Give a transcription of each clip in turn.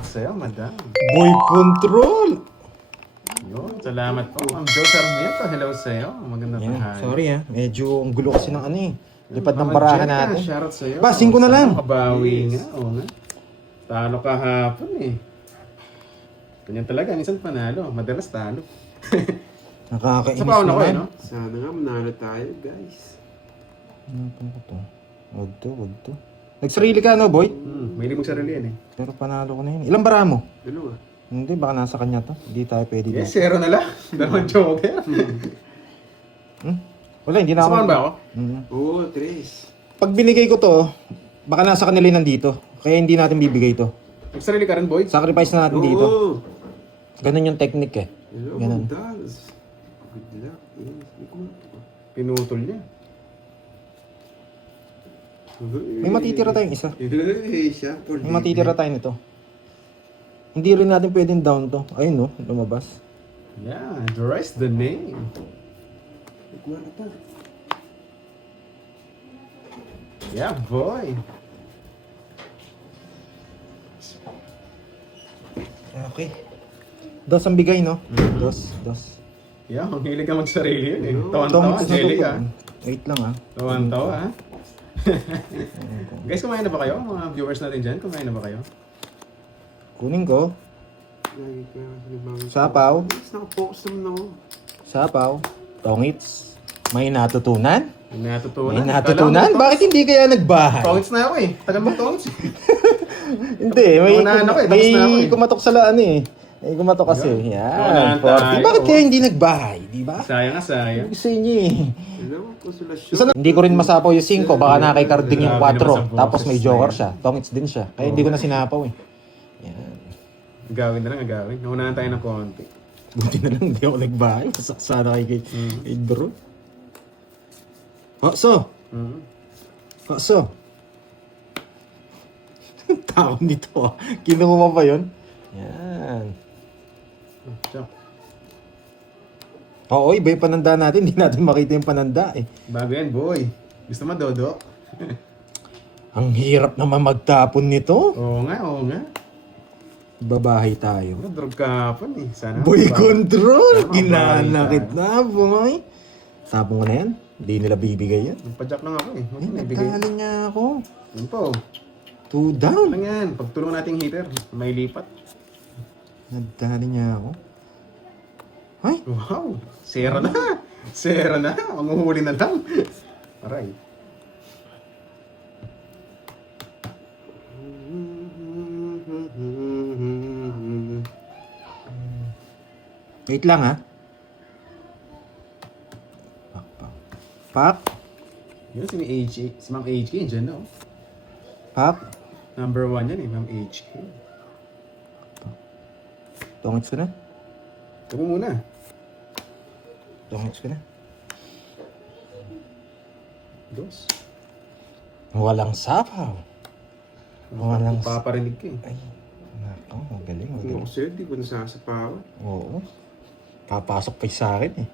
Shoutout sa'yo, madam. Boy Control! Yun, salamat po. Ma'am Jo Sarmiento, hello sa'yo. Magandang Yan, tanghali. sorry medyo ang gulo kasi ng ano eh. Lipad ng Mama barahan Jet ka, natin. Shoutout sa'yo. Ba, 5 na lang. Sana Kabawi nga, oo nga. Talo kahapon eh. Ganyan talaga, minsan panalo. Madalas talo. Nakakainis Sa pauna ko naman. no? Sana nga manalo tayo, guys. Ano ko to? Wag to. Nagsarili ka boy? May limang sarili yan eh. Pero panalo ko na yun. Ilang bara mo? Dalawa. Hindi, baka nasa kanya to. Hindi tayo pwede Yes, dito. 0 na lang. Dalawang joker. Wala, hindi na ako. Saan ba ako? Oo, Tres. Pag binigay ko to, baka nasa kanila yun nandito. Kaya hindi natin bibigay to. Nagsarili ka rin, boy? Sacrifice na natin dito. Oo. Ganun yung technique eh. Hello, Ganun. Dags. Good luck. Yes, hindi ko Pinutol niya. May matitira tayong isa. Siya, for May matitira tayo nito. Hindi rin natin pwedeng down to. Ayun no, lumabas. Yeah, the rest the name. Nagkuha na ta. Yeah, boy. Okay. Dos ang bigay, no? Dos. Yeah, ang hilig ka magsarili yun eh. Tong, Tawan-tawa, hilig ka. wait lang ah. Tawan-tawa, ha? Guys, kumain na ba kayo? Mga viewers natin dyan, kumain na ba kayo? Kunin ko. Lagi ka nagbago. Sapaw. Yes, nakapokus naman ako. Sapaw. Tongits. May natutunan? May natutunan. May natutunan? Bakit hindi kaya nagbahay? Tongits na ako eh. Tagal mo tongits. Hindi, may, Naunahan ako eh, tapos may na ako eh. kumatok sa laan eh. May kumatok kasi. Naunahan Yan. tayo. 40. Bakit kaya hindi nagbahay? Di ba? Sayang nga, sayang. Gusto niyo eh. Hello, konsolasyon. Isa na- hindi ko rin masapaw yung 5, baka nakikarding yung Grabe naman 4. sa Tapos may boses joker na siya. Tongits din siya. Kaya hindi ko na sinapaw eh. Yan. Agawin na lang, agawin. Naunahan tayo ng konti. Buti na lang hindi ako nagbahay. Masaksana kay bro. Hakso! Mm. Hakso! Tao nito ah. Kinuha pa yun? Yan. Tiyo. Oo, iba yung pananda natin. Hindi natin makita yung pananda eh. Bago yan, boy. Gusto mo, Dodo? Ang hirap naman magtapon nito. Oo nga, oo nga. Babahay tayo. Drop ka hapon eh. Sana. Boy Ba- control! Tama, Ginanakit bahay na, boy. Tapon ko na yan. Hindi nila bibigay yan. Nagpa-jack lang ako eh. Huwag Ay, mo ibigay. nagkala niya ako. Yun po. 2 down. Lang yan. Pagtulong natin yung heater, may lipat. Nagdali niya ako. Ay, Wow! Sera na! Sera na! Ang uhuli na lang. Aray. wait lang ha. Pak. Yun si HK. Si Ma'am HK dyan no? Pak. Number 1 yan eh, Ma'am HK. Tongits ko na. Ito mo muna. Tongits ko na. Dos. Walang sapaw. Walang Paparinig ka eh. Ay, nako, magaling, Kung magaling. ako sa'yo, di ko nasasapawan. Oo. Papasok pa sa akin eh.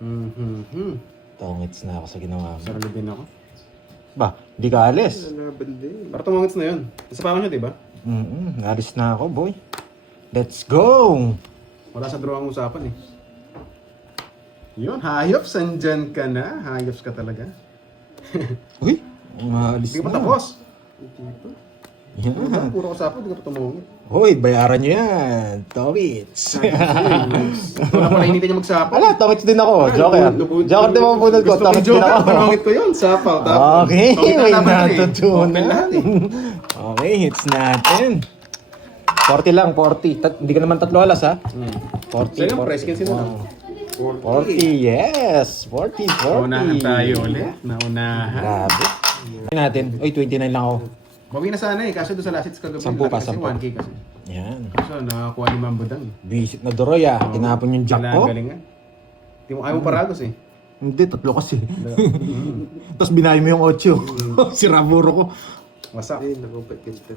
Mm-hmm. Tongits na ako sa ginawa mo. Sarali din ako. Ba, di ka alis. Lalaban din. Para tumangits na yun. Isa pa siya, di ba? Alis na ako, boy. Let's go! Wala sa draw ang usapan eh. Yun, hayops, andyan ka na. Hayops ka talaga. Uy, umalis Hindi ka pa na. tapos. Hindi pa. Yan. Puro usapan, hindi ka pa tumungit. Hoy, bayaran nyo yan. Tongits. Ito na pala hindi niya magsapaw. Ala, tongits din ako. Joker. Joker din ako punod ko. Gusto ko Tongits din joker, ako. panungit ko yun. Sapaw. Okay, may Open natutunan. lahat eh. Okay, hits natin. 40 lang, 40. Hindi ka naman tatlo alas, ha? 40, Sa'yo yung price, sino lang? 40, yes. 40, 40. Naunahan tayo ulit. Naunahan. Grabe. Natin. Uy, 29 lang ako. Bawi na sana eh. Kasi doon sa last hits kagabi. Sampu pa, kasi sampu. 1K kasi. Yan. So, nakakuha ni Ma'am Budang eh. Visit na Doroy, ah. Tinapon yung jack ko. Kailangan galingan. Ayaw mo paragos eh. Hindi, tatlo kasi. Tapos binayo mo yung 8. Si Raburo ko. Wasak. Ay, nakupat ka.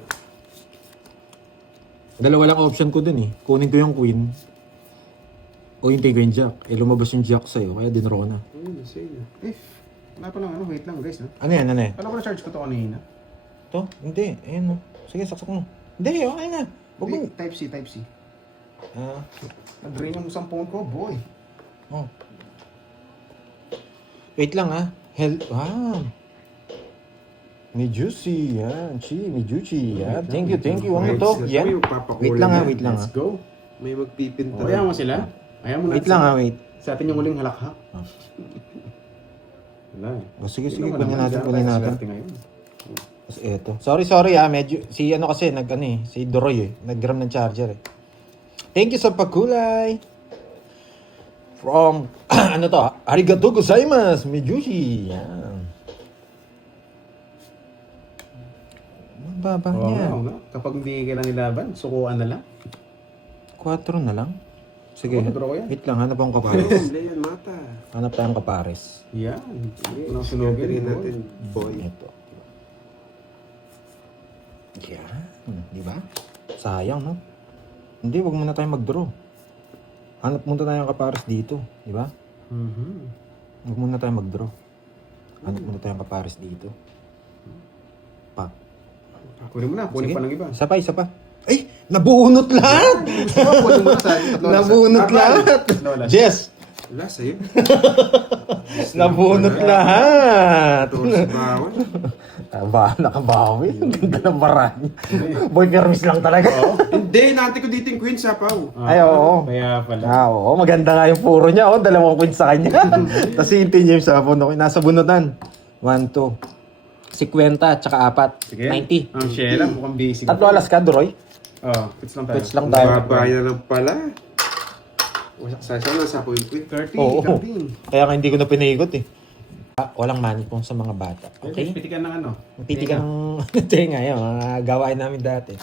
Dalawa lang option ko dun eh. Kunin ko yung queen. O hintay ko yung jack. Eh, lumabas yung jack sa'yo. Kaya dinro na. Ay, nasa'yo. Eh, wala pa lang ano. Wait lang guys. No? Ano yan? Ano yan? Kala ko na-charge ko to kanina. To? Hindi. Ayun o. Sige, saksak mo. Hindi, okay na. Huwag mo. Type C, Type C. Ah, Nag-drain yung 10 ko, boy. oh. Wait lang ah. May juicy, yan. May juicy, yan. Thank you. Ano to? Yan. Wait lang ah. Let's go. May magpipinta. O, ayaw mo sila. Ayaw mo Wait lang ah, wait. Sa atin yung huling halakhak. Wala eh. O, sige, Tingnan mo kunin naman, natin, dyan kunin tayo natin. swerte ngayon. Tapos eto. Sorry medyo, si ano kasi, si Doroy nag-gram ng charger eh. Thank you sa pagkulay. From, ano to, arigato gozaimasu, Mejushi. Yan. Ang baba Oo niya. nga, oo nga. Kapag hindi kailan nilaban, sukuan na lang. 4 na lang. Sige, Oo, draw yan. wait lang, hanap akong Ayun, kapares. Leon Mata. Hanap tayong kapares. Yan. Sige, Unang sinugin sinugin natin, boy. Ito. Yan, di ba? Sayang, no? Hindi, wag muna tayong mag-draw. Hanap muna tayong kapares dito, di ba? Huwag muna tayong mag-draw. Hanap muna tayong kapares dito. Pa. Kunin mo na, kunin Sige. pa ng iba. Isa pa. Ay! Nabunot lahat! Gusto mo, kunin mo na sa tatlo. Nabunot lahat! Lola. Jess! Wala, sa'yo. Nabunot lahat! Ito sa bawal. Nakabawi. Ang ganda ng marami. Boy, permis lang talaga. Hindi, nante ko dito yung Queen Sapaw. Ay, oo. Kaya pala. Oo, maganda nga yung puro niya. Oh, 2 points sa kanya. Tapos hintin niya yung sabon. Okay, nasa bunutan. 1, 2. 50, tsaka 4. Sige. 90. Ang Sheila, mukhang busy. Tatlo alas ka, Doroy? Oo, quits lang tayo. Quits lang tayo. Babaya na lang pala. Sa na sa ako yung Queen. 30, Oo. kambing. Kaya nga hindi ko na pinaikot eh. Walang money pong sa mga bata. Okay? Pitikan ng ano? Piti ka ng tenga yan. Mga gawain namin dati.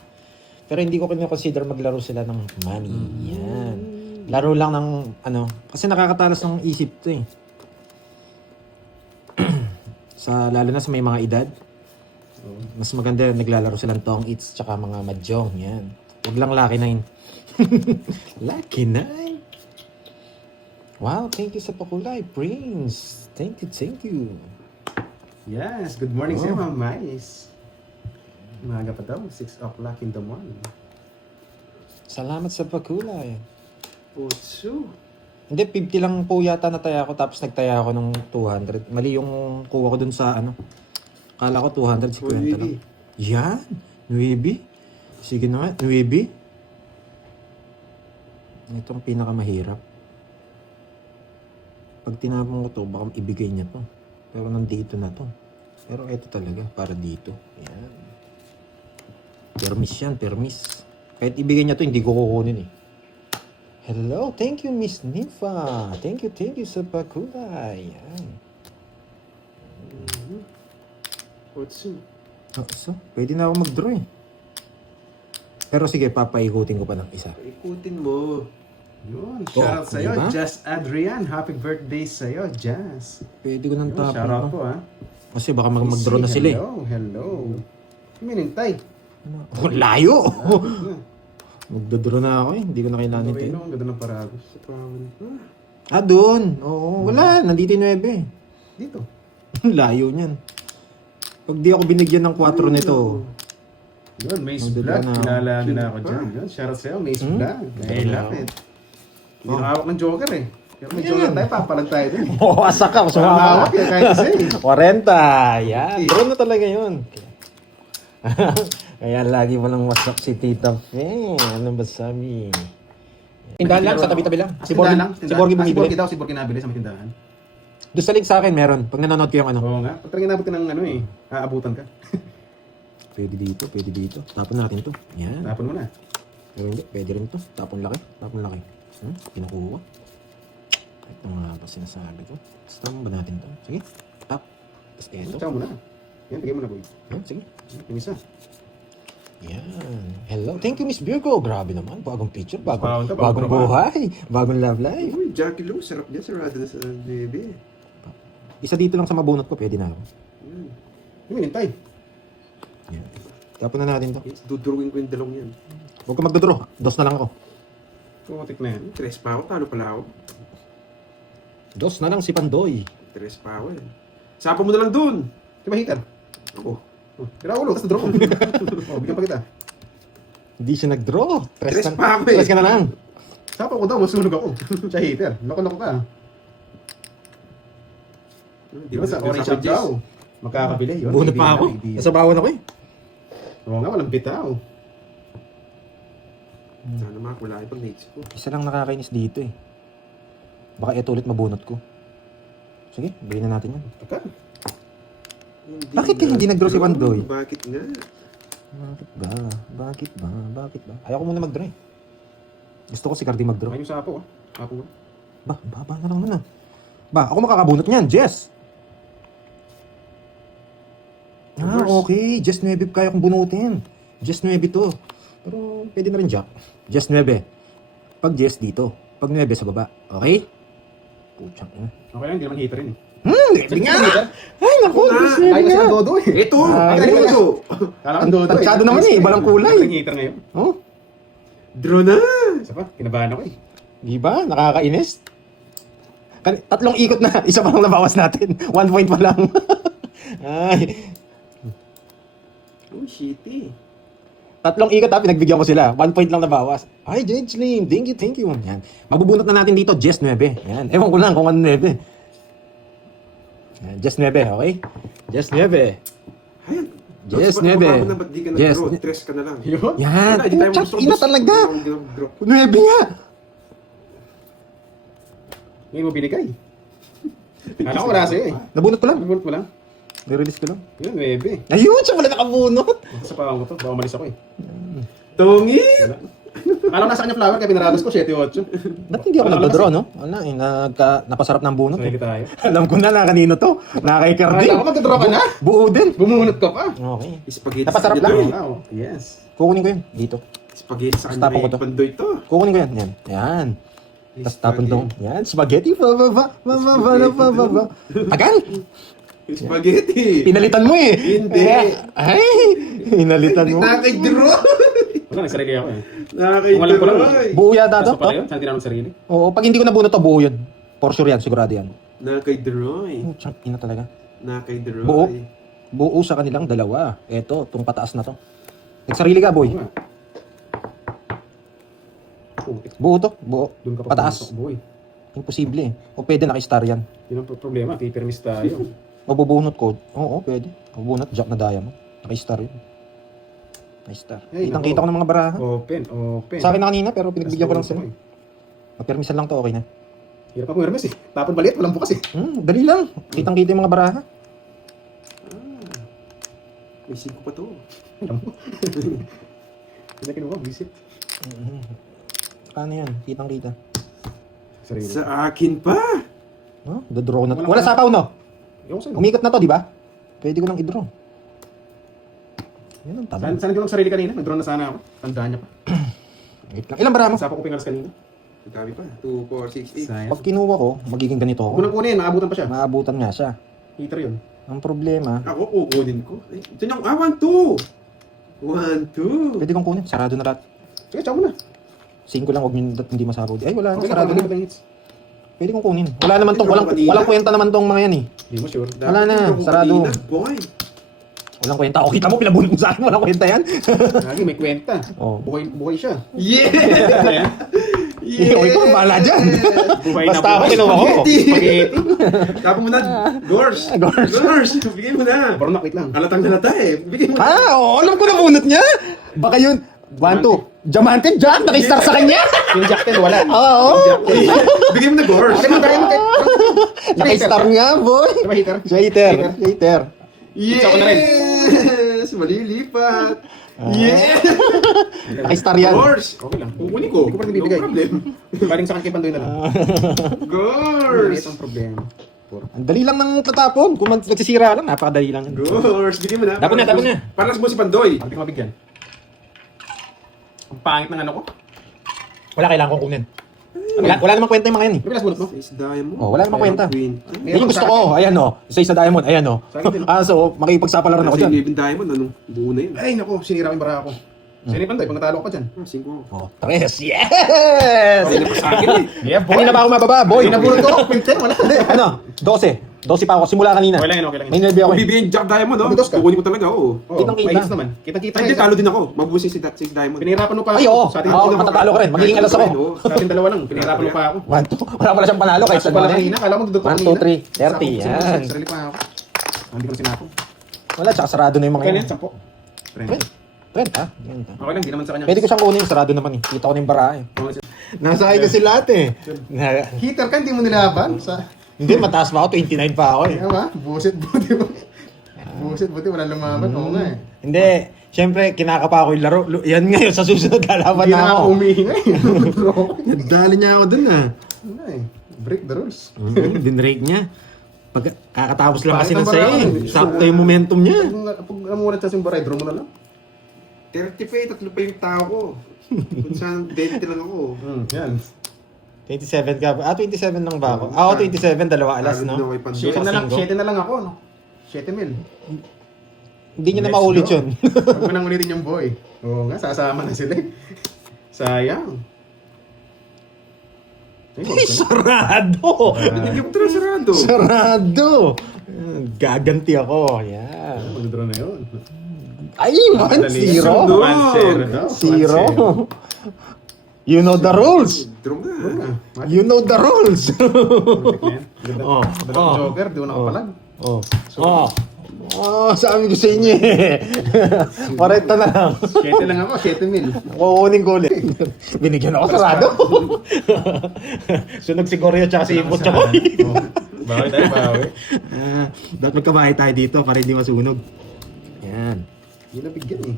Pero hindi ko consider maglaro sila ng money. Yan. Laro lang ng ano. Kasi nakakatalas ng isip to eh. Lalo na sa may mga edad. Mas maganda naglalaro silang tong its tsaka mga mahjong. Yan. Huwag lang Lucky 9. Lucky 9. Wow, thank you sa pakulay, Prince. Thank you. Yes, good morning sa'yo, Ma'am Mais. Umaga pa daw, 6 o'clock in the morning. Salamat sa pakulay. Otso. Hindi, 50 lang po yata nataya ko tapos nagtaya ako ng 200. Mali yung kuha ko dun sa ano. Kala ko 250 lang. Yan, 9. Sige na nga, 9. Ito ang pinakamahirap. Pag tinapon ko to, baka ibigay niya to. Pero nandito na to. Pero ito talaga, para dito. Yan. Permis. Kahit ibigay niya to, hindi ko kukunin eh. Hello, thank you Miss Nifa. Thank you sa pakulay. Yan. Otso. So, pwede na ako mag-draw eh. Pero sige, papaikutin ko pa ng isa. Ikutin mo. Yun, shoutout sa'yo, diba? Jazz Adrian. Happy birthday sa'yo, Jazz. Pwede ko nang Yun, tapon. shoutout No? po ha. Kasi baka mag-draw na sila eh. Hello. Minintay. Oh, layo! Magdodraw na ako eh. Hindi ko na kailangan ito. Torino, ang ganda ng paragos. Sa pawan pa. Doon. Oo, wala. Nandito yung 9 eh. Dito. Layo niyan. Pag di ako binigyan ng 4 nito. Yun, Mace Magdoddraw Vlog. na ako. Kilala nila ako dyan. Yun, shoutout sa'yo, Mace Vlog. I love it. Hindi nakawak ng Joker eh. Pero may Joker tayo, papalag tayo dun eh. Oo, asak ka. Nakawak yan, kahit isa eh. 40. Yan. Draw na talaga yun. Kaya lagi mo lang WhatsApp si Tita Fe. Ano ba sabi? Tindahan lang, sa tabi-tabi lang. Si Borgi, si Borgi bumibili. daw, si Borgi nabili sa may tindahan. Doon sa link sa akin meron. Pag nanonood ko yung ano. Oo nga. Pag talagang nabot ka ng ano eh, aabutan ka. Pwede dito. Tapon natin to. Yan. Tapon mo na. Pero hindi, pwede rin to. Tapon laki. Kinukuha. Kahit na nga ba sinasabi ko. Tapos tapon ba natin to? Sige. Tap. Tapos eto. Tsaka mo na. Yan, bigay mo na boy. Yan, sige. Yung isa. Yan. Hello. Thank you, Miss Virgo. Grabe naman. Bagong picture. Bagong Bagong buhay. Bagong love life. Uy, Jackie Lou, sarap niya. Sarado na sa bebe. Isa dito lang sa mabunot ko. Pwede na ako. Yan. Yung minintay. Yan. Tapon na natin to. Dudrawin ko yung dalong yan. Huwag ka magdodraw. Dos na lang ako. Pumatik na yan. 3 pa ako. Talo pala ako. Dos na lang si Pandoy. 3 pa ako eh. Sapa mo na lang dun. Di ba hitan? Ako. Kira ulo, tapos draw. Bigyan pa kita. Hindi siya nag-draw. Tres pa ako eh. Tres ka na lang. Sapa ko daw, masunog ako. Siya hater. Loko-loko ka. Di ba sa orange shop daw? Magkakabili yun. Bunot pa ako. Nasa bawon ako eh. Oo nga, walang bitaw. Sana makakula pag next ko. Isa lang nakakainis dito eh. Baka ito ulit mabunot ko. Sige, bigyan na natin yan. Taka. Bakit ka hindi nag-draw si Wandoy? Bakit nga? Bakit ba? Bakit ba? Bakit ba? Ayaw ko muna mag-draw eh. Gusto ko si Cardi mag-draw. Ayun sa apo, ah. Apo mo. Ba, baba na lang muna. Ba, ako makakabunot niyan, Jess. Ah, okay. Jess 9 kaya kong bunutin. Jess 9 to. Pero pwede na rin Jack. Jess 9. Pag Jess dito. Pag 9 sa baba. Okay? Puchang ina. Okay lang, hindi naman hater yun eh. Hindi nga! Ay, naku! Jess 9 Ay, kasi nga! ang dodo eh. Ito! Ah, Ito! Ito! Kala kang dodo eh. Tatsado naman eh, iba lang kulay. Ang hater ngayon. Oh, Draw na! Isa pa, kinabahan ako eh. di ba? Nakakainis. Tatlong ikot na. Isa pa lang nabawas natin. 1 point pa lang. Ay. Oh, shitty. Tatlong ikot ha, pinagbigyan ko sila. 1 point lang nabawas. Ay, Jade Slim. Thank you, thank you. Yan. Mabubunot na natin dito, Jess 9. Yan. Ewan ko lang kung ano 9. Yan. Jess 9, okay? Jess 9. Ayan. Yes, Ba't Nebe. baba mo na, ba't di ka Yes, nag-draw? ne- Tres ka na lang. Yun. Yan. Wala, di tayo Puchang mag-draw. ina talaga. Hindi ako mag-draw. 9 nga. Ngayon mo binigay. Kala ko wala sa'yo eh. Nabunot ko lang. Nabunot mo lang. Nirelease ko lang. Yun, 9. Ayun, siya pala nakabunot. Sa pawang ko to, baka umalis ako eh. Tongit! Wala. Alam nasa kanya flower, kaya pinarados ko 7-8. Ba't hindi ako nagdodraw, no? Wala eh, napasarap ng bunot. Sanay Eh. tayo. Alam ko na kanino to. Nakay Cardi. Akala ko magdodraw ka na. Buo din. Bumunot ka pa. Okay. Spaghetti Napasarap sa lang. Pandoy. Wow, yes. Kukunin ko yun. Dito. Spaghetti sa Tapos tapon ko kanya to. eh. Pandoy to. Kukunin ko yan. Yan. Yan. Tapos tapon to. Yan. Spaghetti. Ba. Tagal. Spaghetti! Pinalitan mo eh. Hindi. Ay. Pinalitan mo. Nakay-draw! Wala, nagsarili ako eh. Nakay-draw! Kulang. Buo yata Kaso to. pala yun, saan tinanong sarili? Oo. Pag hindi ko nabunot to, buo yun. For sure yan. Sigurado yan. Nakay-draw eh. Oh, tsang ina talaga. Nakay-draw Buo. eh. Buo sa kanilang dalawa. Eto, itong pataas na to. Nagsarili ka, boy. Oo nga. Putik. Buo to. Buo. Doon ka pa Pataas. pumasok, boy. Imposible eh. O pwede naka-star yan. Yun ang problema, pipermis tayo. Mabubunot ko. Oo, pwede. Mabubunot. Jack na diamond. Naka-star yun. Naka-star. Ay, Kitang-kita nako. ko ng mga baraha. Open, open. Sa akin na kanina, pero pinagbigyan ko lang sila. eh. Mapermisan lang to, okay na. Hirap ako hermes eh. Tapon baliit, walang bukas eh. Dali lang. Kitang-kita yung mga baraha. May 5 pa to. Alam mo. Hindi na kinuha, visit. Paano yan? Kitang-kita. Sarili. Sa akin pa! No? Dodraw na to. Walang Wala sapaw, no? Ewan ko sa'yo. Umikot na to, di ba? Pwede ko lang i-draw. Yan ang tama. Saan ko lang sarili kanina? Nag-draw na sana ako. Tandaan niya pa. Wait lang. Ilang baraha mo? Sapa ko pingalas kanina. Ang dami pa. 2, 4, 6, 8. Sayang. Pag kinuha ko, magiging ganito ako. Unang kunin, naabutan pa siya. Maabutan nga siya. Heater yun. Ang problema, Ako, kukunin ko. Ay, ito niyang, 1, 2! 1, 2! pwede kong kunin. Sarado na lahat. Sige, tsaka mo na. 5 lang, huwag nyo hindi masabaw. Ay, wala na. Okay, Sarado na. na. Pwede kong kunin. Wala naman tong, Ito, kanina. walang kwenta naman tong mga yan eh. Hindi mo sure. Wala na, Dapat sarado. kanina, boy! Walang kwenta. O, kita mo, pinabunod mo sa akin. Walang kwenta yan. Lagi may kwenta. Oh. Buhay siya. Yeah! Ayan. Yeah! Ikaw, bahala dyan. Buhay Basta na ako, buhay. kinuha ko. Spaghetti. Tapos mo na, Gors! Gors. Gors! Bigay mo na! Parang nakit lang. Halatang halata eh. Bigay mo na. Ah, oo, alam ko na bunot niya. Baka yun. 1, 2. Diamante, Jack, nakistar sa kanya. Yung jacket, wala. Oo. Bigay mo na, Gors! Ano mo tayo? Nakistar nga, boy. Diba heater? Hater. Hater. Yes! Ako na rin. Malilipat! Yeah! Nakistar yan. Gors! Okay lang. Kukunin ko. Hindi ko pa rin bibigay. No problem. Baling sa akin kay Pandoy na lang. Gors! Ito ang problema. Ang dali lang ng tatapon. Kung nagsisira lang, napakadali lang. Gors! Bigay mo na. Tapon na, tapon na. Para sa mo si Pandoy. Hindi ko mabigyan. Ang pangit ng ano ko. Wala kailangan kong kunin. Wala namang kwenta yung mga yan eh. Ano pilas bunot mo? Ace Diamond. Oh, wala namang kwenta. Queen. Yan yung gusto ko. Ayan o. Isa diamond. Ayan o. Sa akin din. So, makipagsapalaran ako Kasi dyan. 11 Diamond, anong buo na yun? Ay, naku. Sinira ko yung bara ko. Sino yung Pandoy? Pag natalo ko pa dyan. 5. Oh, 3. Yes! Ay, na pa sa akin eh. Yeah, Kanina ba ako mababa, boy? Pinabunot ko. Pinten, wala. Ano? 12. 12 pa ako. Simula kanina. Okay lang yun, okay lang yun. May nervyo ako. Kung bibigyan Jack Diamond, oh. Bigas ka. Kukunin ko talaga, oo. Oh, Kitang-kita. maayos naman. Kitang-kita. Ay, hindi, talo din ako. Mabubusin si Diamond. Pinirapan mo pa Ay, oo. Sa ating, Oo, matatalo ka rin. Magiging alas ako. sa ating dalawa lang. Pinirapan mo pa ako. 1, 2. Wala pala siyang panalo kahit Sa sa pala ganun. kanina, kala mo dudok pa 1, 2, 3, 30. Yan. Sarili pa ako. Hindi ko na sinako. Wala, tsaka sarado na yung mga Okay na yun. yan, 10. Trent. Trent, ha? Ganito. Okay lang, di naman sa kanya. Pwede ko siyang kunin, sarado naman eh. Kita ko na yung bara eh. Nasa akin kasi lahat eh. Hitter ka, hindi mo nilaban. Hindi, mataas pa ako, 29 pa ako eh. Kaya ba? Buset, buti mo. Buset, buti wala lumaban. Oo nga eh. Hindi, syempre, kinakapa ko yung laro. Yan ngayon, sa susunod, lalaban Hindi na na ako ako. umihinga eh. Nagdali niya ako dun ah. Ano eh. Break the rules. Dinrake niya. Pag kakatapos lang kasi Bakit ng ang sayo bara- eh. Sakto yung momentum niya. Pag namulat sa simbaray, draw mo na lang. 30 pa eh, tatlo pa yung tao ko. Kung saan, 20 lang ako. Yan. 27 ka ba? 27 lang ba ako? Ako 27, dalawa alas, Agad no? na kay Pandoy. 7 na lang, Singgo. 7 na lang ako, no? 7 mil. Hindi niya na Let's maulit go. yun. Huwag mo nang ulitin yung boy. Oo nga, sasama na sila eh. Sayang. Ay, Ay, sarado! Hindi ko talaga sarado. Sarado! Gaganti ako. Yan. Mag-draw na yun. Ay, 1-0! Zero. 1-0 daw. 0! You know the rules! Draw nga. You know the rules! Oh, Dalawang oh. joker, di ko nakapalag. Oh. Oh. Oh, sabi ko sa inyo eh. Pareta na lang. 7 lang ako, 7 mil. Kukunin ko ulit. Binigyan ako sarado. Sunog si Goryo tsaka si Ipot tsaka. Oh, bawi tayo, bawi. Dapat magkabahay tayo dito para hindi masunog. Yan. Hindi nabigyan eh.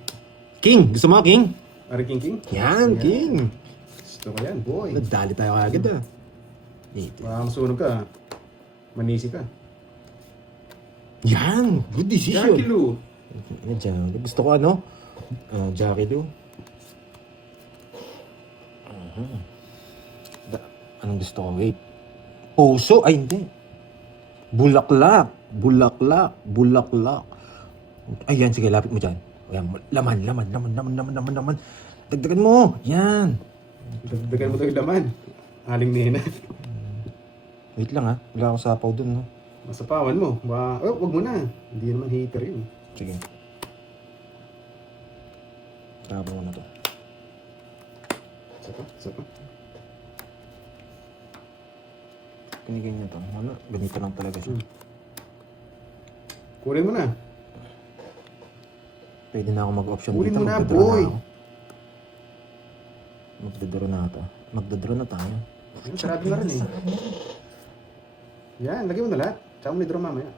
King! Gusto mo, King? Ari King King? Yan, King. Gusto ko yan, boy. Nagdali tayo agad ah. Dito. Baka masunog ka. Manisi ka. Yan! Good Jackie decision. Lou. Yan, gusto ko ano? Jackie Lou. Anong gusto ko? Wait. Puso? Ay, hindi. Bulaklak. Bulaklak. Bulaklak. Ayan, sige, lapit mo dyan. Ayan, laman. Dagdagan mo. Yan. Dagdagan mo ito yung laman. Aling nena. Wait lang ha. Wala akong sapaw dun. No? Masapawan mo. Wag mo na. Hindi naman hater yun. Sige. Sapaw mo na to. Isa pa. Pinigyan niya to. Ano? Ganito lang talaga siya. Kunin mo na. Pwede na ako mag-option Kunin dito. mo na, Magdodraw boy. ako. Magdodraw na ito. Magdodraw na tayo. Ayun, sarado na rin eh. Yan, lagay mo na lahat. Tsaka mo ni draw mamaya.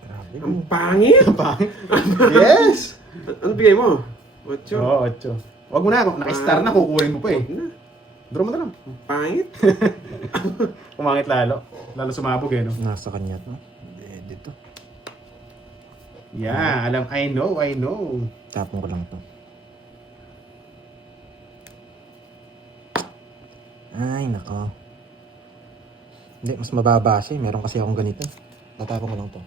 Grabe. Ang pangit. Yes! Ano bigay mo? 8. Oo, 8. Wag mo na. Naka-star na, kukunin mo pa eh. Draw mo na lang. Ang pangit. Kumangit lalo. Lalo sumabog eh, no? Nasa kanya to. Dito. Yeah, I know. Tapon ko lang to. Ay, nako. Hindi, mas mababa siya. Meron kasi akong ganito. Tatapon ko lang to.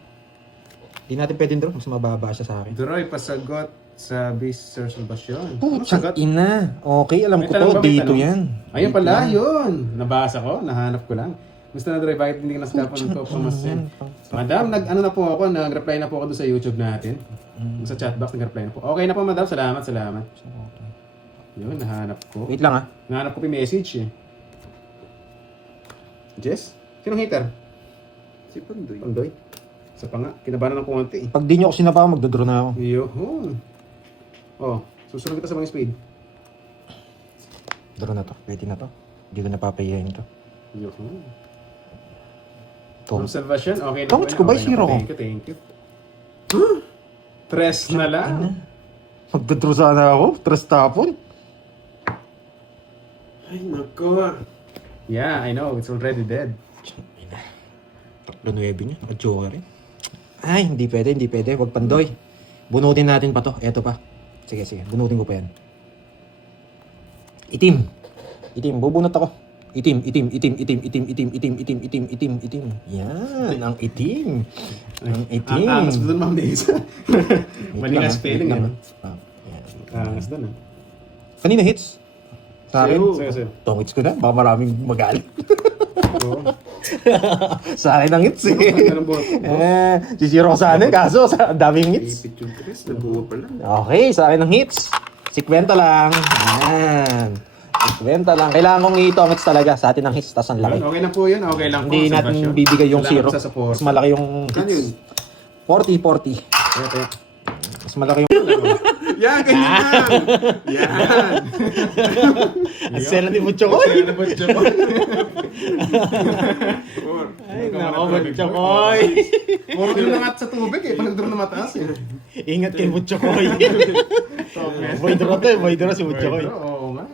Hindi natin pwedeng draw. Mas mababa siya sa akin. Droy, pasagot sa base search basyon. Putsang ina. Okay, alam May ko tanong to. ba? May Dito tanong? yan. Ayun Dito pala, yan. yun. Nabasa ko, nahanap ko lang. Gusto na Droy, bakit hindi ka nasapon ko pamasin? Madam, ano na po ako, nag-reply na po ako doon sa YouTube natin. Sa chatbox, nag-reply na po. Okay na po, madam. Salamat. Yun, nahanap ko. Wait lang ah. Nahanap ko pa yung message eh. Jess? Sinong hater? Si Pandoy. Pandoy. Sa pa nga, kinabahan ng konti eh. Pag di nyo ako sinapa, magdodraw na ako. Yun. Oh, susunod kita sa mga speed. Draw na to. Pwede na to. Hindi ko napapayahin to. Yun. Tom. Observation, okay na Tongits po ko ba, yan. zero ko? Thank you. Tres na lang. Magdodraw sana ako. Tres tapon. Ay, nako. Yeah, I know. It's already dead. Tatlo 9 niya. Naka-joker eh. Ay, hindi pwede. Huwag Pandoy. Bunutin natin pa to. Eto pa. Sige. Bunutin ko pa yan. Itim. Bubunot ako. Itim. Yan. Ang itim. Ang angas mo dun, Ma'am Nisa. Mali nga spelling eh. Angas dun ah. Kanina hits. Sa akin. Sige. Tongits ko na. Baka maraming magalit. Oo. Sa akin ang hits eh. Ano boto? Sisiro ko sana kaso sa daming hits. Ipit yung Chris, nabuo pa lang. Okay, sa akin ang hits. 50 lang. Ayan. 50 lang. Kailangan kong i-tomats talaga. Sa atin ang hits, tas ang laki. Okay na po yun. Okay lang po. Hindi natin Sebastian. bibigay yung Salamat zero. sa support. Mas malaki yung Ano yun? hits. 40. Kaya. Mas malaki yung... Yan, ganyan lang. Yan. Ang sela ni Mucho ko. Kaya na po, Chokoy. Ay, nako, Mucho Koy. Puro yung nangat sa tubig eh. Pag nagduro na mataas eh. Ingat kay Mucho Koy. Boy draw to eh. Boy draw si Mucho Koy. Oo nga.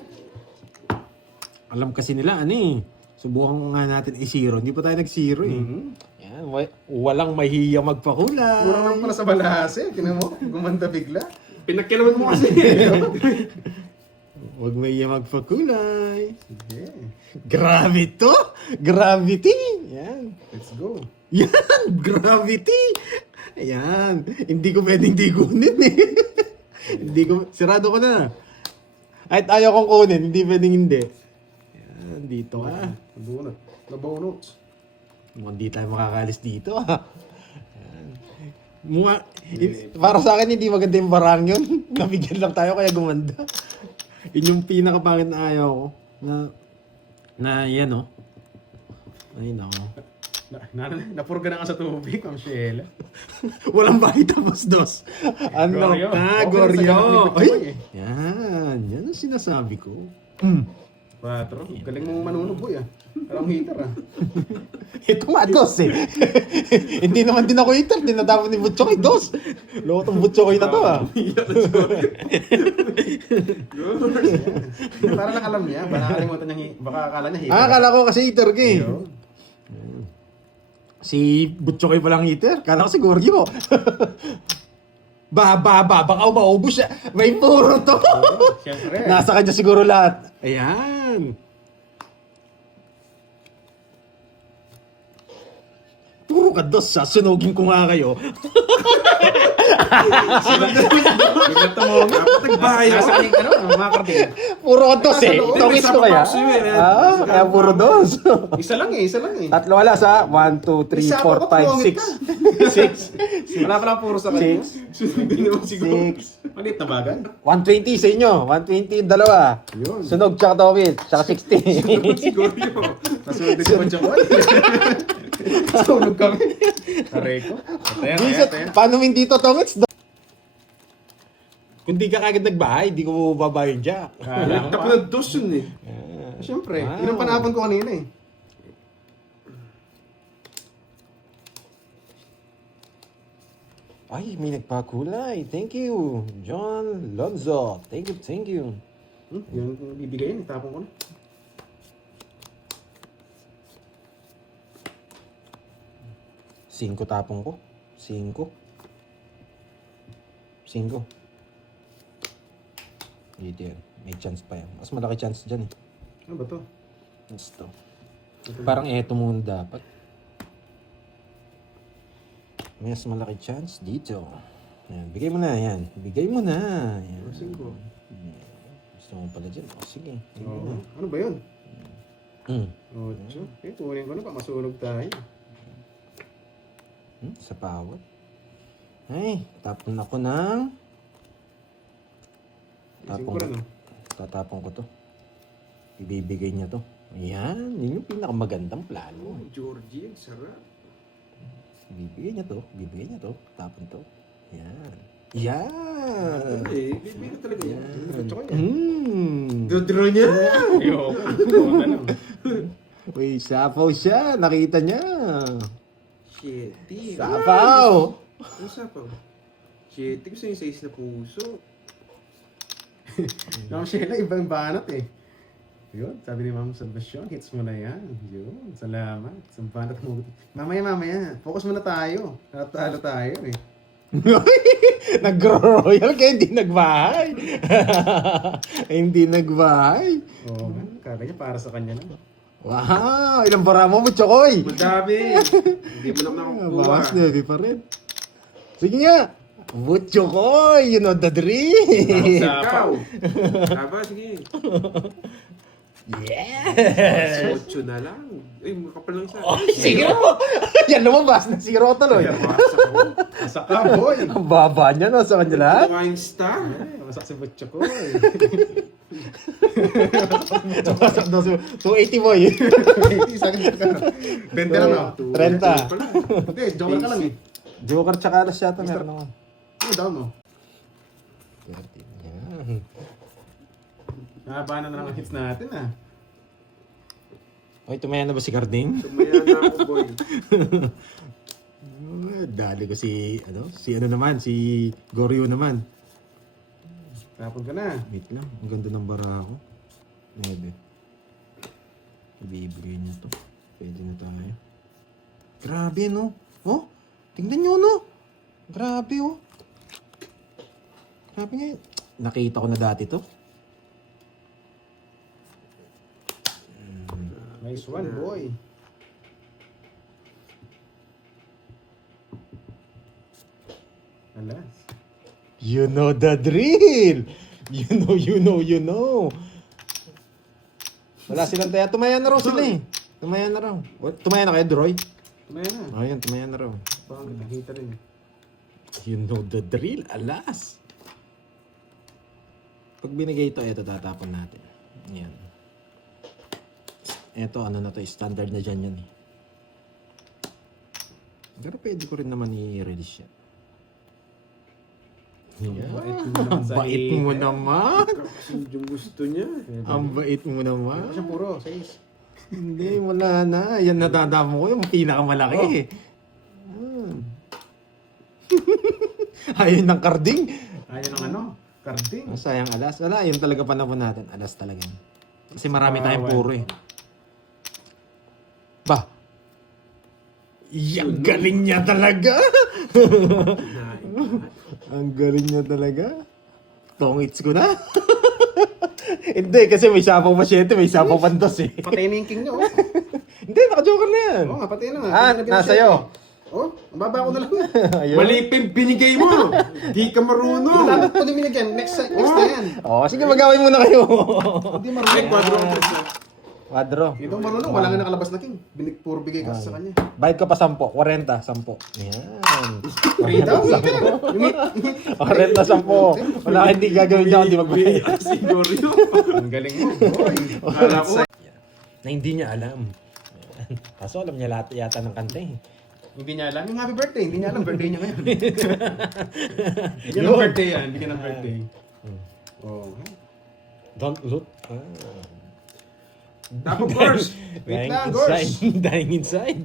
Alam kasi nila, ano eh. Subukan nga natin i-zero. Hindi pa tayo nag-zero eh. Mhm. Yan, walang mahiya magpakulay. Kurang lang pala sa balahas eh. Tingnan mo, gumanda bigla. Pinagkilawan mo kasi. Huwag mahiya magpakulay. Sige. Grabe to! Gravity! Yan. Let's go. Yan! Gravity! Ayan. Hindi ko pwedeng di kunin eh. Hindi ko, sirado ko na. Kahit ayaw kong kunin, hindi pwedeng hindi. Yan, dito ka. Nabunot. Nabunot. Mukhang di tayo makakalis dito ah. Ayan. Para sa akin, hindi maganda yung barang yun. Nabigyan lang tayo kaya gumanda. Yun yung pinakapangit na ayaw ko. Na yan oh. Ay nako. Napurga na ka sa tubig, Ma'am Sheila. Walang bahay tapos dos. Ano Goryo. ka, Okay, Goryo? sa ganun yung Ay, picture eh. yan. Yan ang sinasabi ko. 4. Galing mong manunog boy ah. Parang heater ah. Ito nga, dos eh. Hindi naman din ako hater. Dinadama ni Butchoy, dos. Loko tong Butchoy na to ah. Para lang alam niya. Baka nakalimutan niya. Baka akala niya heater. Akala ko kasi hater ka eh. Yun. Si Butchoy palang hater. Kala ko si Goryo. Baka maubos siya. May puro to. Siyempre. Nasa kanya siguro lahat. Ayan. Puro ka dos sa sunugin ko nga kayo. Bigla tumawag. Nagbahay ako. Nasa kanyang ano, mga karting. Puro ka dos eh. Nasa Tongis ko kaya. Kaya puro dos. Isa lang eh, isa lang eh. Tatlo alas ha. 1, 2, 3, 4, 5, 6. 6. Wala pala puro sa kanya. 6. Hindi naman siguro. 6. Maliit na bagan. 120 sa inyo. 120 yung dalawa. Yun. Sunog tsaka tawid. Tsaka 60. Siguro yun. Kasunod din naman siya ko. Sunog kami. Aray ko. Ataya, Bisit, ataya. paano hindi to tongits? Kung di ka kagad nagbahay, di ko babayin dyan. Kala ko Tapos pa. ng dos yun eh. Siyempre, Wow. yun ang panapon ko kanina eh. Ay, may nagpakulay. Thank you, John Lonzo. Thank you. Yung bibigay yun, itapon ko na. Cinco tapong ko. 5. 5. Dito yan. May chance pa yan. Mas malaki chance dyan eh. Ano ba to? Gusto. Parang eto muna dapat. Mas malaki chance dito. Yan. Bigay mo na yan. Bigay mo na. Yan. 5. Gusto mo pala dyan. O sige. Bigay mo Oo. na. Ano ba yun? 8. 8. Eh, kunin ko na pa. Masunog tayo. Sa pawat. Ay, tapon ako ng... Isip ko rin, no? Tatapon ko to. Ibibigay niya to. Ayan, yun yung pinakamagandang plano. Oh, Georgie, ang sarap. Bibigay niya to. Tapon to. Ayan. Yan! Eh, bibili talaga yan. Gusto ko yan. Dodraw niya. Yo. Ano lang. Uy, sapaw siya. Nakita niya. Shit. Sapaw! Ano sapaw? Shit, gusto yung size na puso. Ma'am Sheila, iba yung banat eh. Yun, sabi ni Ma'am Salvacion, hits mo na yan. Yun, salamat. Isang banat mo. Mamaya. Focus muna tayo. Natalo tayo eh. Nag-royal kaya hindi nagbahay. Hindi nagbahay. Oo nga, kala niya para sa kanya na. Wow! Ilang bara mo, Chokoy? Madami. Hindi mo lang nakukuha. Bawas na, di pa rin. Sige nga. Butcho ko, you know the dream. Ikaw. Aba, sige. Yes! 8 na lang. Ay, makapal lang isa. Oh, zero! Yan lumabas na zero tuloy. Masak ka, boy. Ang baba niya, no? Sa kanya lahat. Wine star. Masak si Butcho ko. Tumasak daw sa 280 boy. Sa akin ka. 20 lang, no? 30. Hindi, joker ka lang eh. Joker tsaka alas yata meron naman. Ano down mo? Yan. Nakabana na lang ang hits natin ah. Oy, tumaya na ba si Carding? Tumaya na ako, boy. Dali ko si naman, si Goryo naman. Tapon ka na. Wait lang, ang ganda ng bara ko. 9. Ibibigay niya to. Pwede na tayo. Grabe, no? Oh, tingnan nyo, no? Grabe, oh. Grabe nga yun. Nakita ko na dati to. Nice one, boy. Alas. You know the drill! You know. Wala silang taya. Tumaya na raw sila eh. Tumaya na raw. Tumaya na kayo, Droy? Tumaya na. Ayun, tumaya na raw. Parang nakita rin. You know the drill, alas. Pag binigay ito, tatapon natin. Yan. Ito, ano na to, standard na dyan yan eh. Pero pwede ko rin naman i-release yan. Ang bait mo naman. Kasi yung gusto niya. Ang bait mo naman. Ano siya puro? 6. Hindi, wala na. Yan nadadamo ko yung pinakamalaki. Ayun ng karding. Ayaw ng ano? Carding. Sayang alas. Wala, yun talaga panahon natin. Alas talaga. Kasi marami tayong puro eh. Ba? Yang galing niya talaga. Ang galing niya talaga. Tongits ko na. Hindi, kasi may sapaw pa 7, may sapaw pa 2 eh. Patay na yung king niya, oh. Hindi, naka-joker na yan. Oo nga, patay na nga. Nasa'yo. Oh, ang baba ko na lang. Ayun. Mali pa yung binigay mo. Di ka marunong. Dapat ko din binigyan. Next na yan. Oo, sige, magawin muna kayo. Hindi Ay, marunong. quadro ang tres. Quadro. Ito marunong. Wala nga nakalabas na king. Puro bigay ka sa kanya. Bayad ka pa 10. 40, 10. Yan. Free daw. 40, 10. Wala hindi gagawin niya hindi magbayad. Siguro yun. Ang galing mo, boy. Akala ko. Na hindi niya alam. Kaso alam niya lahat yata ng kanta eh. Hindi niya alam. Yung happy birthday. Hindi niya alam. Birthday niya ngayon. Bigyan ng birthday yan. Bigyan ng birthday. Oh. Don't look. Tapos, course. Wait Dying lang, inside. Gors. Dying inside.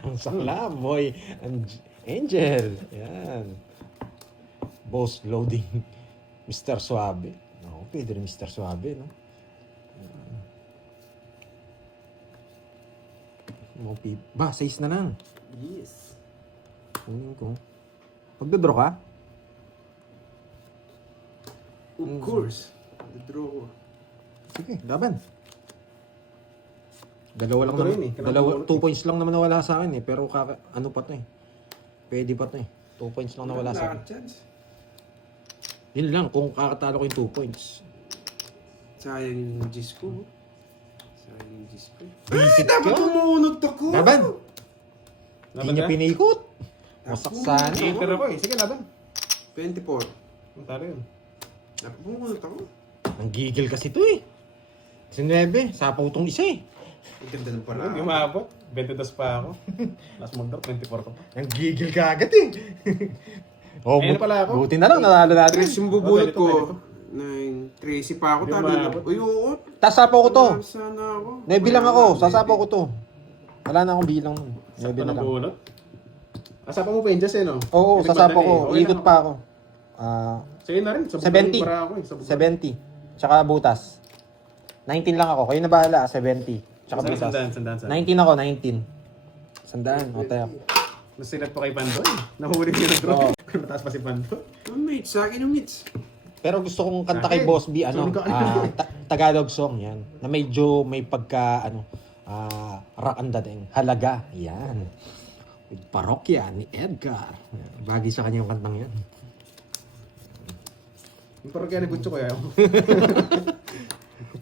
Ang sakla, boy. Angel. Yan. Boss loading. Mr. Suave. No, pwede rin Mr. Suave, no? Ba, 6 na lang. Yes. Kunin ko. Pagdodraw ka? Of course. Draw ko. Sige, laban. Dalawa lang Ito naman. rin eh. Dalawa, 2 points lang naman nawala sa akin eh. Pero ano pa to eh. Pwede pa to eh. 2 points lang nawala sa akin. Chance. Yun lang, kung kakatalo ko yung 2 points. Sayang yung Gis ko. Sayang yung Gis ko. Visit Dapat ka? umunod ako. Laban! Laban Hindi niya ka? pinikot. Masaksan eh. Enter ako eh. Sige, laban. 24. Ang talo yun. Dapat umunod ako. Ang gigil kasi to eh. 19, sapaw tong isa eh. Ang ganda ng pala. Hindi maabot. 22 pa ako. Last mag-drop, 24 ka pa. Ang gigil ka agad eh. Oh, Ayun pala ako. buti na lang, nanalo natin. Tres yung bubulot ganito, ko. ganito. 9. Tracy pa ako. Hindi Tabi na. maabot. Uy, oo. Tasapaw ko to. Sana ako. Bilang ako, sasapaw ko to. Wala na akong bilang nun. Sakto Nebe na ng lang. bunot. Asapa mo pa yun, Jess eh, no? Oo, Ibig sasapaw madali ko. eh. Okay Ikot lang pa ako. ako. Sige na rin. Sa 70. para ako eh. Sa bubulot. 70. Tsaka butas. 19 lang ako. Kayo na bahala. 70. Tsaka butas. Sandaan. 19 ako, 19. Sandaan. O, tayo. Nasilat pa kay Pando eh. Nahuli ko yung drop. Mataas pa si Pando. Yung mates, sa akin yung mates. Pero gusto kong kanta kay Bakit? Boss B, ano, Sunog ka kanina. Tagalog song, yan. Na medyo may pagka, rock ang dating. Halaga, yan. With Parokya ni Edgar. Yan. Bagay sa kanya yung kantang yan. Yung parang kaya ni Butcho ko yaw.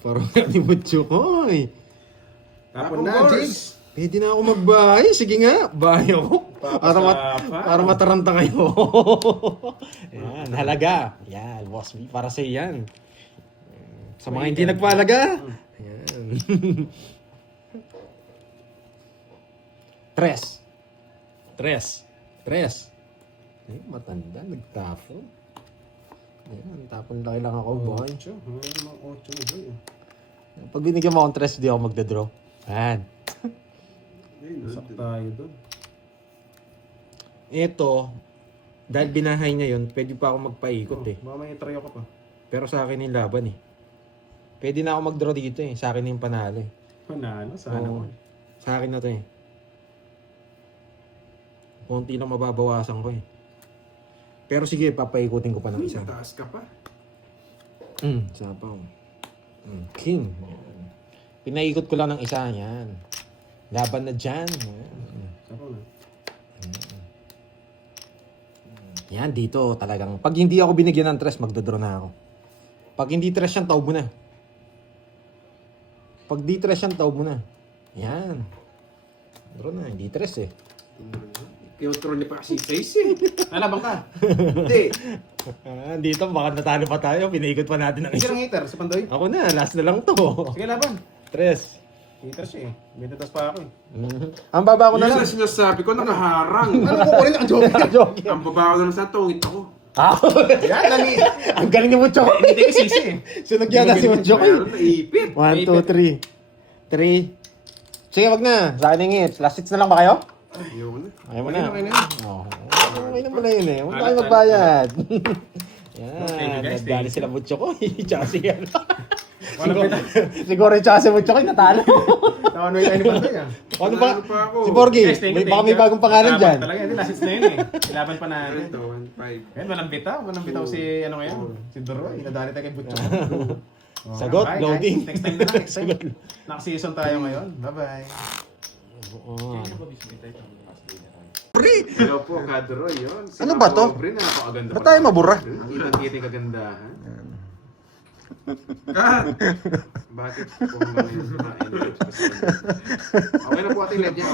Parang ni Butchokoy. Tapon na, Tapos. Jigs. Pwede na ako magbahay. Sige nga, bahay ako. Para mataranta kayo. Yan, halaga. Yan, boss B. Para sa yan. Sa mga hindi nagpahalaga. Yan. Tres. Matanda, nagtapon. Yan, tapon laki lang ako, boy. Ocho. Mga 8 na boy. Pag binigyan mo akong tres, di ako magdadraw. Yan. Isak tayo doon. Ito, dahil binahay niya yun, pwede pa ako magpaikot eh. Baka may try ako pa. Pero sa akin yung laban eh. Pwede na ako mag-draw dito eh. Sa akin yung panalo eh. Panalo, sana Oo. all. Sa akin na to eh. Konti lang mababawasan ko eh. Pero sige, papaikutin ko pa ng Uy, isa. nataas ka pa. Sapaw. King. Yan. Pinaikot ko lang ng isa. Yan. Laban na dyan. Yan. Saka na. Yan, dito talagang. Pag hindi ako binigyan ng tres, magdodraw na ako. Pag hindi tres yan, tawag mo na. Pag di tres yan, tawag mo na. Yan. Draw na, hindi tres eh. Kiyotro niya pa kasi face eh. Nalabang ka. Hindi. Dito, baka natalo pa tayo. Pinaikot pa natin ng Hindi isa. ng hater sa Pandoy. Ako na, last na lang to. Sige, laban. Tres. Hater siya eh. May tatas pa ako eh. Ang baba ko na Yun lang. ang sinasabi ko, nakaharang. Ano ko kunin ang joke? Joke. Ang baba ko na lang sa tungit ako. Yan, nani. Ang galing ni Mucho. Hindi ko sisi eh. Sunog yan na si Mucho. Mayroon naipit. 1, 2, 3. 3. Sige, wag na. Sa akin yung hits. Last hits na lang ba kayo? Ayoko na. Ayaw mo Okay na. na, okay na. Oh, okay na pala yun eh. Huwag tayo Alat, magbayad. Thank you, Yan. guys. Nagdali sila Mucho ko. Tsaka si ano. Walang pita. Siguro yung tsaka si Mucho ko natalo. Tawa na yung ni Pandoy ah. Ano ba? Nanalo pa ako. Si Borgie. Guys, thank you, Baka thank may you. bagong pangalan Laban dyan. Talaga, hindi. Last hits na yun eh. Ilaban pa natin. Ito, 1-5. Yan, walang bitaw. Walang bitaw si ano ngayon. Si Doroy. Nadali tayo kay Butcho. Oh, Sagot, bye, loading. guys. Next time na lang. Next time. Sagot. Naka-season tayo ngayon. Bye-bye. Oo. Hello po, Kadroy. Yun. Si Ano ba to? Pobre na napakaganda. Ba't tayo mabura? Kitang-kita yung kagandahan. Kat! Bakit po mga yun? Okay na po ating LED yan.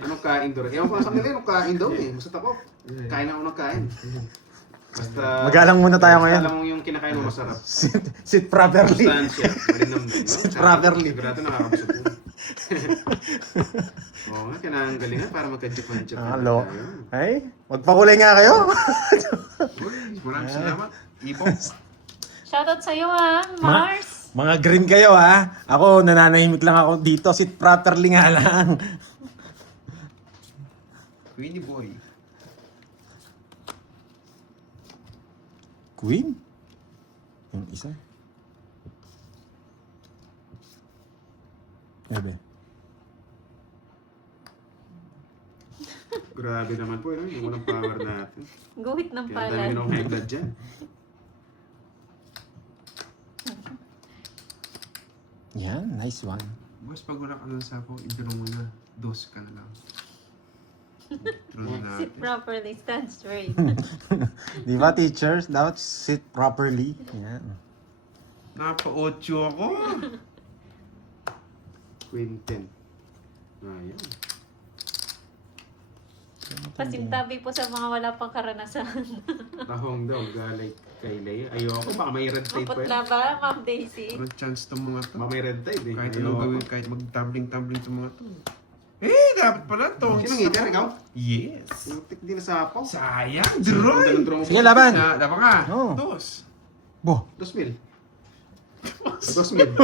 Anong kain doon? Ewan ko na sa kanila, anong kain daw eh. Basta ako. Kain ako ng kain. Basta... Magalang muna tayo ngayon. Basta alam mo yung kinakain mo masarap. Sit properly. Sustansya. Malinam na. Sit properly. Sigurado nakakabusog yun. Oo nga, kailangan galingan para magka-chip-chip. Hello. Ay, magpakulay nga kayo. Maraming salamat. Ipo. Shoutout sa'yo ha, Mars. Mga green kayo ha. Ako, nananahimik lang ako dito. Sit properly nga lang. Queenie boy. Queen? Yung isa? Bebe. Grabe naman po, yung unang power natin. Guhit ng Kaya dami palad. ng high blood dyan. Yan, nice one. Boss, pag wala ka lang sa ako, i-draw mo na. Dos ka na lang. Draw na Sit natin. properly, stand straight. Di ba, teachers? Dapat sit properly. Yan. Napa-8 ako. Queen 10. Ayun. Pasintabi po sa mga wala pang karanasan. Tahong daw, galay kay Leia. Ayoko, baka may red tide pa Maputla yan. ba, Ma'am Daisy? Ano chance to mga to? Baka may red tide eh. Kahit Ayoko. anong gawin, kahit mag-tumbling-tumbling to mga to. Eh, dapat pala to. Sinong hater, ikaw? Yes. Putik din na sa ako. Sayang, Droy! Sige, laban. Laban ka. Oo. Dos. Bo, 2,000. 2,000.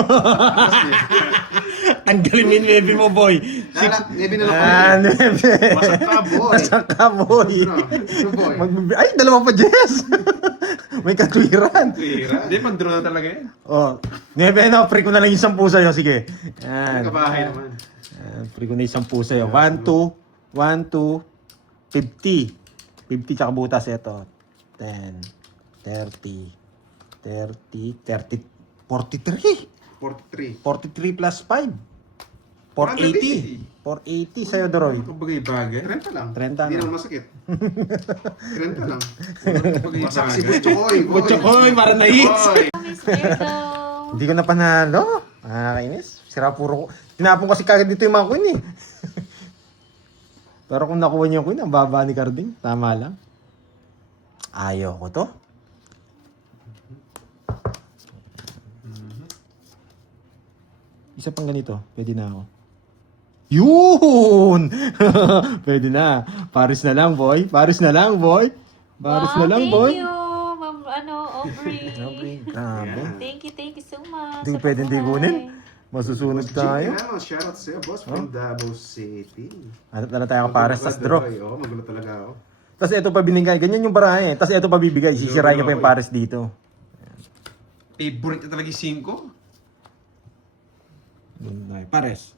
ang galing min baby mo, boy. Nebe na lang Ah, ako. nebe. Wasak ka, boy. Wasak ka, boy. Ano, boy? Ay, dalawa pa, Jess. May katwiran. Clear. Hindi, pang-draw na talaga yan. Oh, nebe na, free ko na lang yung 10 sa'yo. Sige. Yan. Kabahay naman. Free ko na yung 10 sa'yo. 1, 2, 1, 2, 50. 50 tsaka butas ito. 10, 30, 30, 30, 43. 43. 43 plus 5. 480. 480 sa'yo, Doroy. Bagay-bagay. 30 lang. 30 Hindi na. naman masakit. 30 lang. Bagay-bagay. Wasak si Butchokoy. Butchokoy, para na-hits. Miss Virgo. Hindi ko na panalo. Kainis. Sira puro ko. Tinapon kasi kagad dito yung mga queen eh. Pero kung nakuha niyo yung queen, ang baba ni Carding. Tama lang. Ayaw ko to. Isa pang ganito. Pwede na ako. Yun! Pwede na. Paris na lang, boy. Paris na lang, boy. Paris na lang, boy. Thank you, Ma'am Aubrey. Grabe. Thank you so much. Hindi ko sa pwedeng pagmamahal. tigunin. Masusunod tayo. Shoutout sa'yo, boss, from Davao City. Hanap na lang tayo ng pares, tas draw. Oo, magulo talaga ako. Tapos ito pa binigay. Ganyan yung barahe. Tapos ito pa bibigay. Sisirain niya pa yung pares dito. Favorite na talaga yung 5. Pares.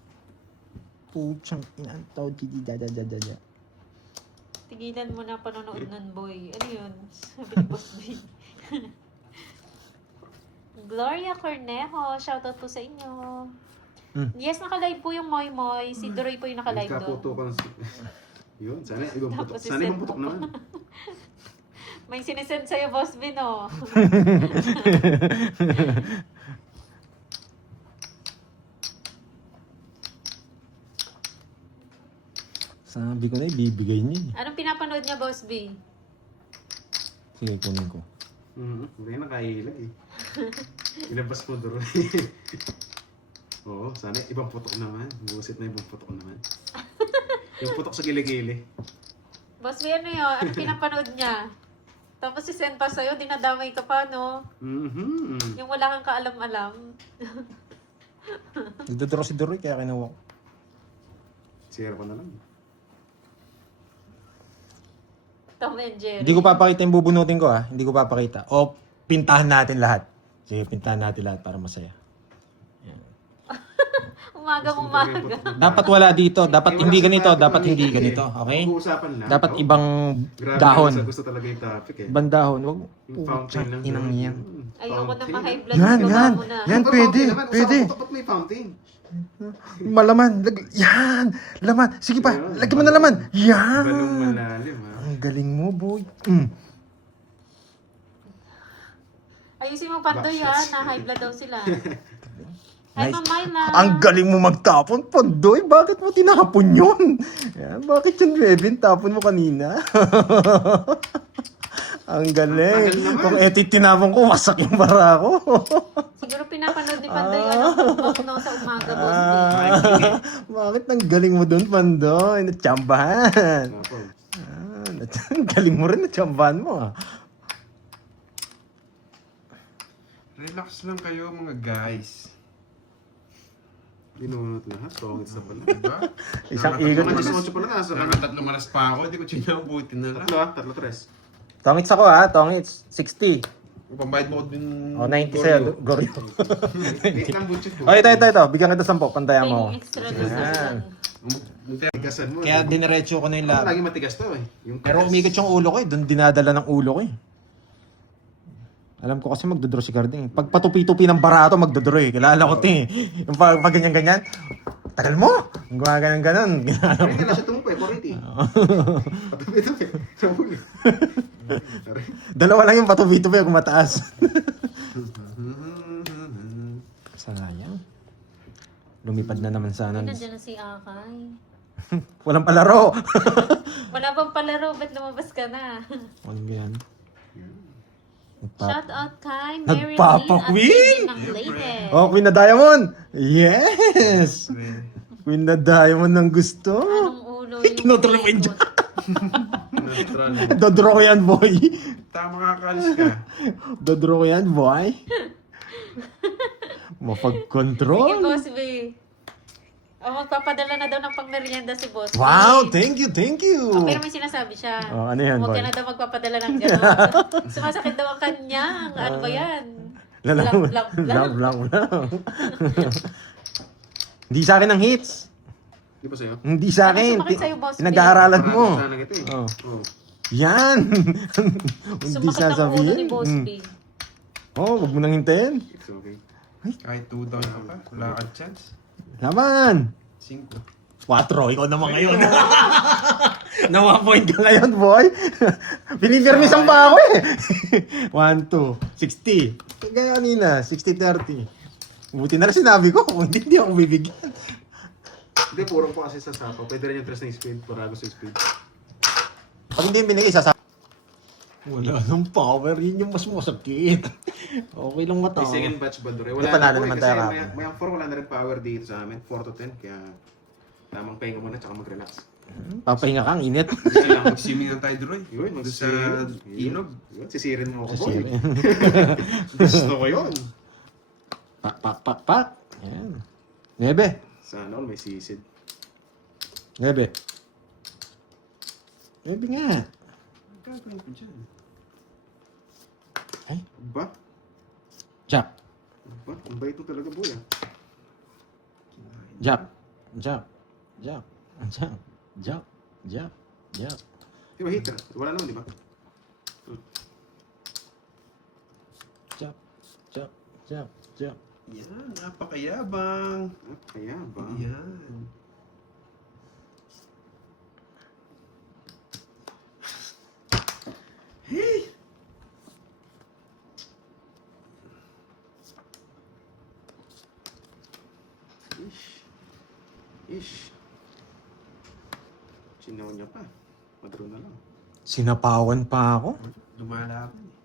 Puchang inantaw. Dada. Tigilan mo na panonood nun, boy. Ano yun? Sabi ni Boss B. Gloria Cornejo, shoutout po sa inyo. Yes, naka-live po yung Moy Moy. Si Doroy po yung naka-live doon. Nagkaputukan. Yun, sana ibang putok. Tapos Sana ibang putok naman. May sinesend sa'yo, Boss B, no? Sabi ko na ibibigay niya. Anong pinapanood niya, Boss B? Sige, kunin ko. Hindi na kailag eh. Ilabas mo doon. Oo, sana ibang putok naman. Busit na ibang putok naman. Yung putok sa gili-gili. Boss B, ano yun? Anong pinapanood niya? Tapos si-send pa sa'yo, dinadamay ka pa, no? Yung wala kang kaalam-alam. Nagdodraw si Doroy kaya kinuha ko. Sira ko na lang. Tom and Jerry. Hindi ko papakita yung bubunutin ko ha. Hindi ko papakita. O pintahan natin lahat. Sige, pintahan natin lahat para masaya. Umaga. Dapat wala dito. Dapat hindi ganito. Dapat hindi ganito. Okay? Pag-uusapan lang. Dapat Oo. ibang Grabe dahon. gusto talaga yung topic eh. Ibang dahon. Wag Yung fountain lang. inang yan. Ayoko na ma-high blood. Yan, baba yan. mo na. Yan, pwede. Pwede. Ba't may fountain? Malaman. Yan. Laman. Sige pa. Lagyan mo na laman. Yan. Balong malalim ha. Ang galing mo, boy. Ayusin mo Pandoy ha, na high blood daw sila. Hi, Nice. Ma'am Myla. Ang galing mo magtapon, Pandoy. Bakit mo tinapon yun? Yan, bakit yun, Bebin? Tapon mo kanina. Ang galing. Ang tagal naman. Kung etit tinapon ko, wasak yung bara ko. Siguro pinapanood ni Pandoy ano sa umaga, Boss B. Bakit ang galing mo doon, Pandoy? Natsambahan. Opo. Ang galing mo rin, natsambahan mo. Relax lang kayo mga guys. Binunot lahat. Tongits na pala. Diba? Isang ikot. Mga 18 pala nasa ano. Nakatatlong malas pa ako, hindi ko sinabutin na lang. Tatlo, tres. Tongits ako ha, tongits. 60. Pambayad mo ko din. O, 90 sa'yo, Goryo. Wait lang, butchit mo. O, ito. Bigyan kita 10, pantayan May mo. extra doon sa Yan. Tigasan mo. Kaya diniretso ko na yung Ako lahat. lagi matigas to eh. Yung Pero umikot yung ulo ko eh. Doon dinadala ng ulo ko eh. Alam ko kasi magdodraw si Carding. Pag patupi-tupi ng barato, magdodraw eh. Kilala ko ito eh. Yung pag ganyan-ganyan. Tagal mo! Yung gumaganon-ganon. Hindi na siya tumupo eh, 480. Patupi-tupi. Sa huli. Dalawa lang yung patupi-tupi kung mataas. Sayang. Lumipad na naman sana. Nandiyan na si Akay. Walang palaro. Wala bang palaro? Ba't lumabas ka na? Walang yan. Shout out kay Mary Nagpapa-queen? Lee at ng latest. Oh, Queen na Diamond! Yes! Queen na Diamond ng gusto. Anong ulo yung Kinotrol mo yun ikot? Neutral. Dodraw ko yan, boy. Tama kakalis ka. Dodraw ko yan, boy. Sige, Mapag-control. Boss B. O, magpapadala na daw ng pangmerienda si Boss B. Wow, thank you. Oh, pero may sinasabi siya. Oh, ano yan, Huwag boy? ka na daw magpapadala ng gano'n. Sumasakit daw ang kanya. Ano ba yan? Lang. Hindi sa akin ang hits. Di ba sa'yo? Hindi sa akin. Sumakit sa'yo, Boss B. Pinag-aaralan mo. Sana kita eh. Oh. Oh. Yan. Hindi Sumakit ang ulo ni sasabihin. Boss B. Oh, wag mo nang hintayin. It's okay. Kahit 2 down ka pa, wala kang chance. Laman. 4, ikaw naman ngayon. Na 1 point ka ngayon, boy. Pinipirmisan pa ako eh. 1, 2, 60. Kaya kanina, 60-30. Buti na lang sinabi ko, kung hindi ako bibigyan. Hindi, purong po kasi sa sapo. Pwede rin yung tres na speed, para gusto yung speed. Pag hindi yung binigay, wala nang power, yun yung mas masakit. Okay lang mata. Yung second batch ba, Dore? Di, Wala panalo na po eh, naman kasi tayo may 4 wala na rin power dito sa amin. 4 to 10, kaya tamang pahinga muna tsaka mag-relax. Papahinga kang init. Kailangan Mag-swimming lang tayo, Droy. Yun, Doon sa ilog. Yun, sisirin mo ako, boy. Sisirin. Gusto ko yun. Pak. Ayan. 9. Sana all may sisid. 9 nga. Gagawin ko dyan. Ay, Ba? Jack. Ba? Ang bait mo talaga, boy, ah. Jack. Di ba, hitter? Wala naman, di ba? Jack. Yan, napakayabang. Kaya ba? Yan. Ish. Sinaw niya pa. Madro na lang. Sinapawan pa ako. Lumalaban eh.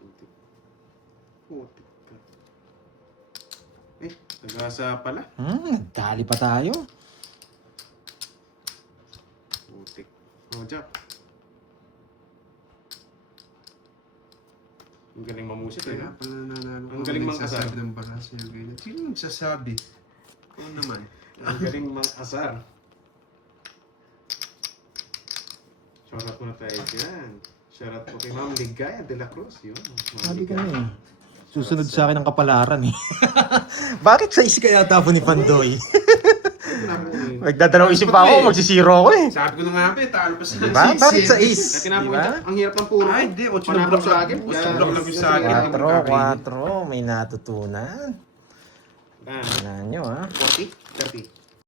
Putik. Putik ka. Nagasa pala. Dali pa tayo. Putik. Jack. Ang galing mamusik, eh. Kaya pala nanalo Ang galing mang asar. ng bara sa'yo, ganyan. Sino nagsasabi? Oo naman. Ang galing mang-asar. Shoutout muna tayo dyan. Shoutout po kay Ma'am Ligaya de la Cruz. Yun. Sabi ko na eh. Susunod sa akin ang kapalaran eh. Bakit sa isi kaya tapo ni Pandoy? Nagdadalawang isip pa ako, magsisiro ako eh. Sabi ko na nga ba, talo pa sila. Diba? Bakit sa is? Diba? Ang hirap ng puro. Ay, hindi. 8 na Panalo block sa akin. lang. 8 na block lang yung sa akin. 4, may natutunan. Ah, Tingnan nyo ha. 40? 30?